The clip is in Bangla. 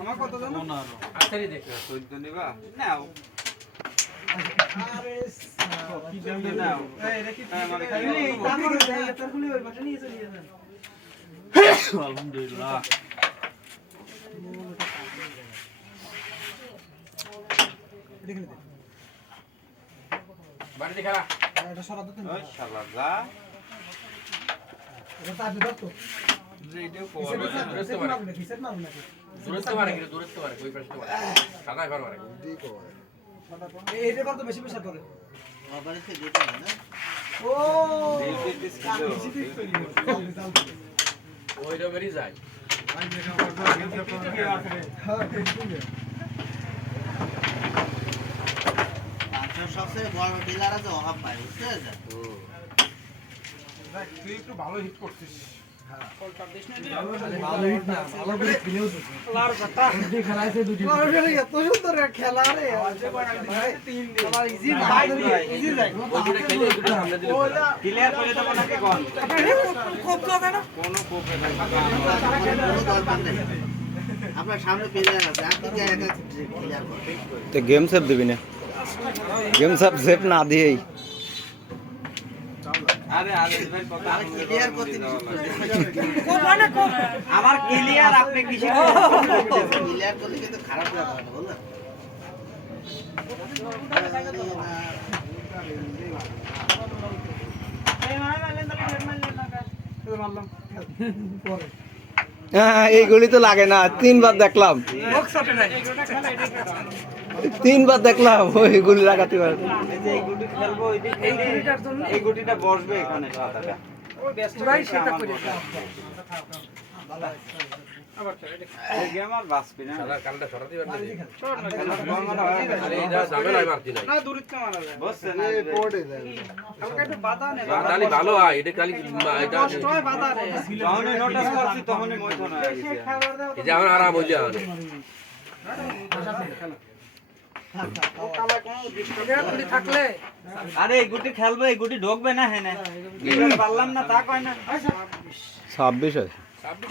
আমার কত জানো? আচ্ছাই দেখো। চোদ্দ নিবা? নাও। চোদ্দ নাও। হ্যাঁ, মানে খালি আলহামদুলিল্লাহ বাড়িতে খেলা ওই শালা যা যে এটাও কোয়াল দূরত্ব পারে কিন্তু দূরত্ব পারে ওই পাশে পারে সাদা ঘর পারে দিল দিতে ছিল ওইটা বেরিয়ে যায়। সবচেয়ে বড় ডিলার আছে অভাব পায় বুঝতে তুই একটু ভালো হিট করছিস। গেম সেভ দিবি না? গেম সেভ সেভ না দিয়েই। আমার। ক্লিয়ার আপনি করলে কিন্তু খারাপ হয়ে না। হ্যাঁ এইগুলি তো লাগে না তিনবার দেখলাম। তিনবার দেখলাম ওইগুলি লাগাতে পারে এই গুটিটা বসবে এখানে হয়ে ভালো হয় এটা খালি হয়ে আমার আরাম হইলে আর আরে এই গুটি খেলবে এই গুটি ঢোকবে না হ্যাঁ পারলাম না তা কয় না। ছাব্বিশ আছে। ছাব্বিশ